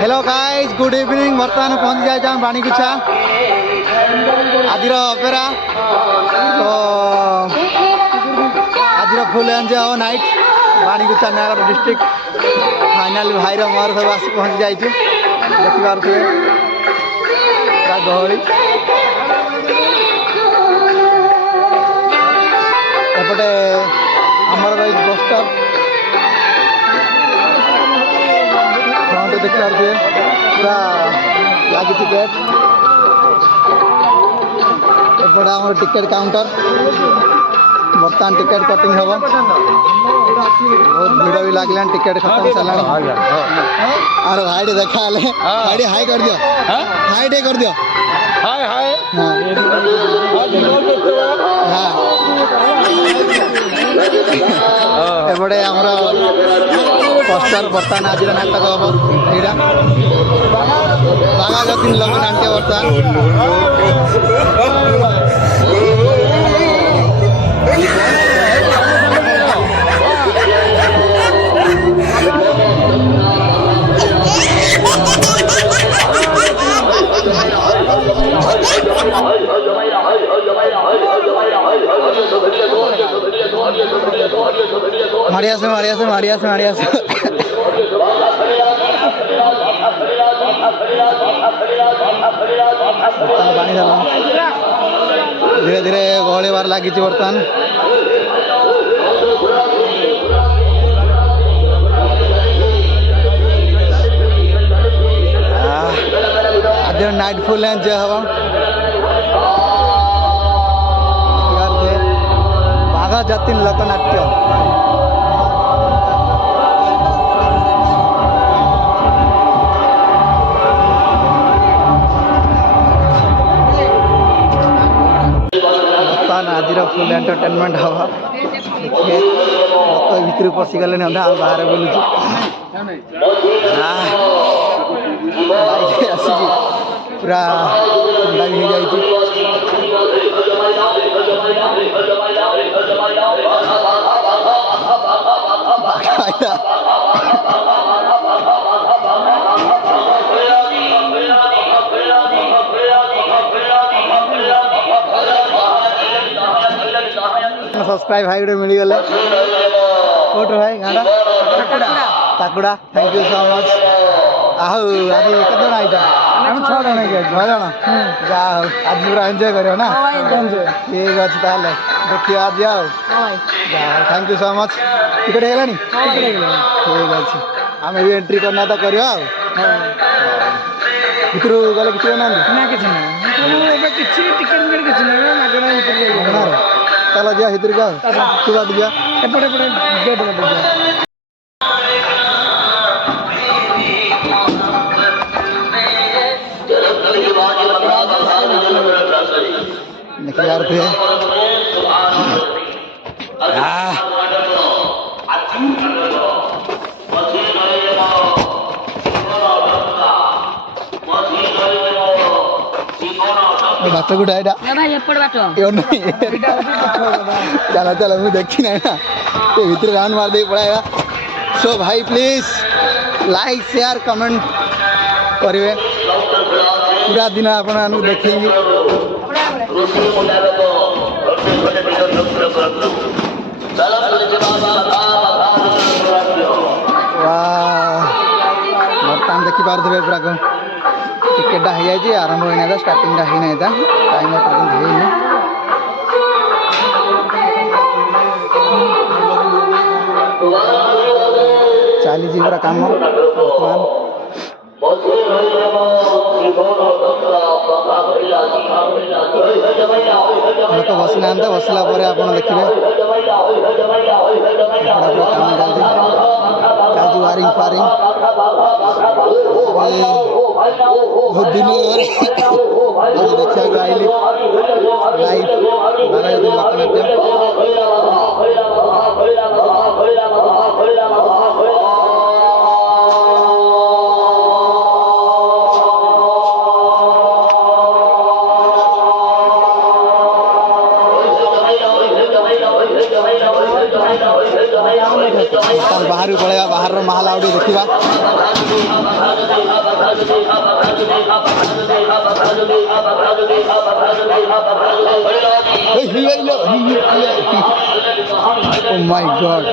Hello guys good evening बर्तमान पहुंच जाए बाणीगुछा आज अपेरा तो आज फुल एंजॉय हम नाइट बाणीगुछा नयागढ़ डिस्ट्रिक्ट फाइनाल भाई मोर सब आस पहुंच जाइए देखिपे पूरा गहली एपटे आमर रही बस स्टॉप फ्रंट देखिए पूरा लगी गेट एपटे आम टिकेट काउंटर बर्तमान टिकेट कटिंग हम बहुत भिड़ भी लगे टिकेट खत्म चला और भाई देखा भाई हाई कर दियो हाई डे कर दियो हाय हाय एपटे आमर पोस्टर बर्तमान आज नाटक हम यहाँ बागा गति लगे नाट्य बर्तमान मारिया से धीरे धीरे गहली बार लगी बर्तमान आज नाइट फुल एंजॉय हम बाघा जाति लोकनाट्य आज फुल एंटरटेनमेंट हवा भीतर पशिगले अधा बाहर बुलूँ आसी पूरा ठंडा भी हो जाए सब्सक्राइब भाई गोटे मिलगले कौट भाई गाँडा ताकुड़ा थैंक यू सो मच आहू आज केत जन आई आम 6 जन 6 जन जा आज पूरा एंजॉय करो ना ठीक अच्छे ताले देखिए आज जाओ thank you so much ticket है ठीक अच्छे आम भी एंट्री करना तो कर भर गले किसी ना चलो जा हितर का तू बात जा एपटे गेट बाटे जा देखिए यार पे बात गुड आइडा चलो चलो मुझे देखी ना ये भीतर राउंड मार दे पड़ेगा सो भाई प्लीज लाइक शेयर कमेंट करेंगे पूरा दिन आप देखेंगे बर्तमान देखी पारे पूरा टिकेटा हो जाए आरंभ होना था स्टार्टिंग होना था टाइम पर्यटन चली पूरा काम बर्तमान तो बसना बसला आप देखिए काम चलती वारिंग फारिंग बहुत दिन देखा आइली लाइव लोकनाट्य बाहर पड़ेगा बाहर माहौल आउट देखा Oh my God.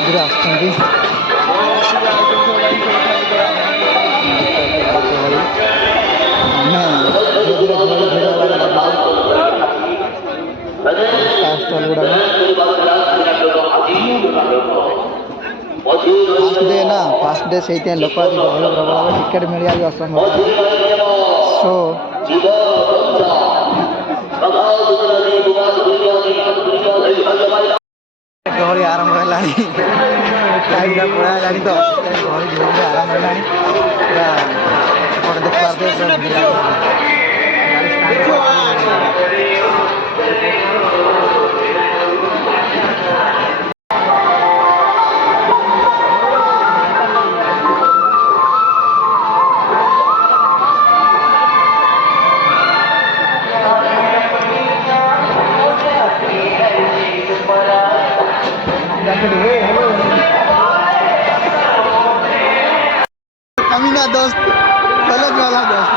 धीरे आसती फास्ट डे ना फास्ट डे से लोक आज गहल प्रबल टिकेट मिल असंभव सो गहली आरंभ है टाइम पड़ा है तो गहली आरंभ है पूरा देख पाते कमी ना दोस्त कॉलेज वाला दोस्त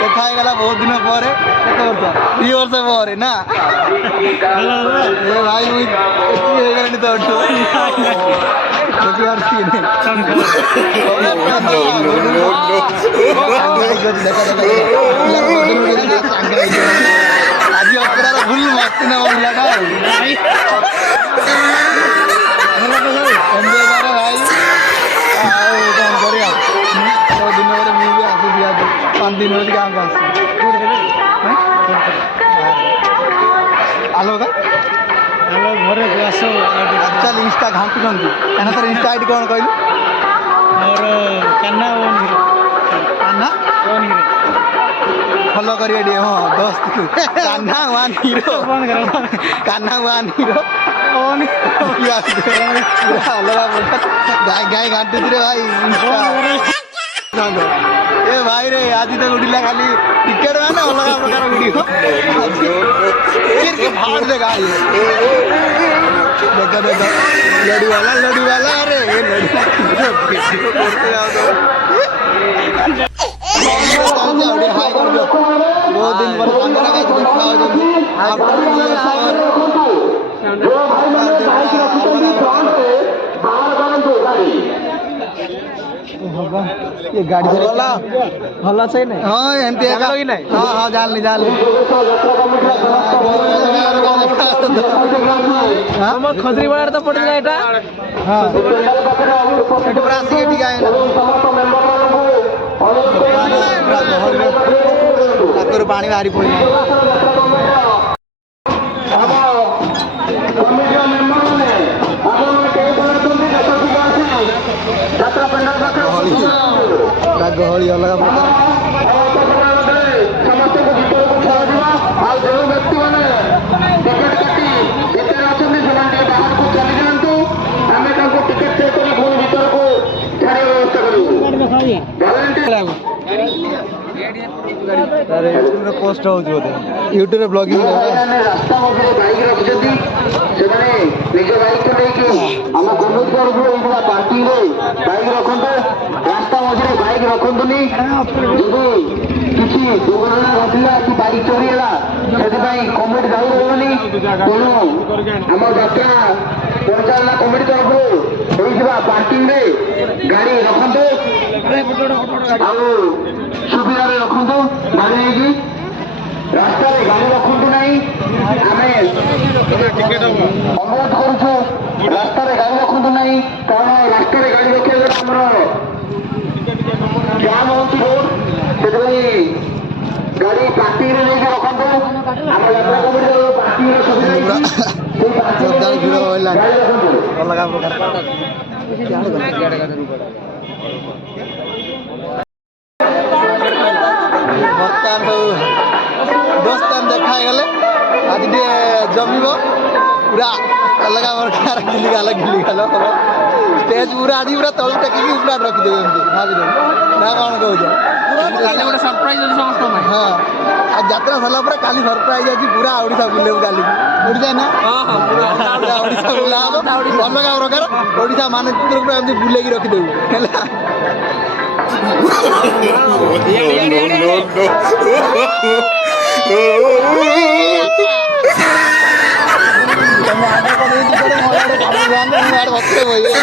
देखा गला बहुत दिन पर 3 वर्ष पर ना भाई आज अपराध भूल मस्ती ना लगा भाई दिन मुझे आस 5 दिन गाँव को आलो का घरे चल इंस्टा घाटुंट क्या तर इंस्टा आईडी कौन कहलु मोर कान्ना फॉलो करिए डी हाँ दोस्त कान्हा वन हीरो अलग गाय गाय घाटू रे भाई ए भाई रे आज तो उड़िला खाली टिकेट मैंने अलग प्रकार उड़ी फाड़ दे गाय देखो देखो लड़ी वाला अरे हाई कर दो बहुत दिन पर सामने लगा देखा हो जल्दी ये गाड़ी भला से नहीं हाँ एंती हाँ हाँ जान ली खजरी बड़ा तो पड़ गया एटा हाँ एटा प्रासी के ठीक है ताकर पानी बाहरी पड़ी गहली अलग प्रकार जो व्यक्ति मैंने टिकेट काटी भितर अच्छा जो बाहर को चली जातु आम टिकेट चेक कर भूल भर को छाड़ व्यवस्था करूँ पोस्ट हो यूट्यूब ब्लॉगिंग रास्ता मध्य बैक रखी से निज बैक को लेकिन आम गवर्नमेंट तरफ पार्टी बैक रखते रास्ता मझे बैक रखुनि जदि किसी दुर्घटना घटला कि बाइक चोरी है से कमिटी दायी रही तेणु आम यात्रा परिचालना कमिटी तरफ पार्किंग गाड़ी रखते सुविधा रखु गाड़ी नहीं रास्ता गाड़ी रखु ना आम अनुरोध करुँ रास्ता गाड़ी रखु ना कारण रास्ता गाड़ी रखा आमर जाम हो रोड से गाड़ी पार्किंग नहीं रखते आम यात्रा कमिटी पार्किंग सुविधा ବର୍ତ୍ତମାନ ସବୁ ଦୋସ୍ତାନ ଦେଖା ହେଇଗଲେ ଆଜି ଟିକେ ଜମିବ ପୁରା ଅଲଗା ପ୍ରକାର ଗିଲିଗାଲ ହବ ଷ୍ଟେଜ ପୁରା ଆଜି ପୁରା ତଳୁ ଟେକିକି ପୁରା ରଖିଦେବେ ଏମିତି ଭାବିଦେବେ ନା କ'ଣ କହୁଛ? କାଲି ଗୋଟେ ସରପ୍ରାଇଜ ଅଛି ସମସ୍ତଙ୍କ ପାଇଁ। ହଁ ଆଉ ଯାତ୍ରା ସରିଲା ପରେ କାଲି ସରପ୍ରାଇଜ ଅଛି ପୁରା ଓଡ଼ିଶା ବୁଲେବୁ କାଲିକି ଓଡ଼ିଶା ନା ପୁରା ଓଡ଼ିଶା ବୁଲା ହବ ଅଲଗା ପ୍ରକାର ଓଡ଼ିଶା ମାନେଜ୍ୟକୁ ପୁରା ଏମିତି ବୁଲେଇକି ରଖିଦେବୁ ହେଲା। ତମେ ଆଗ କରିଦେଇଛି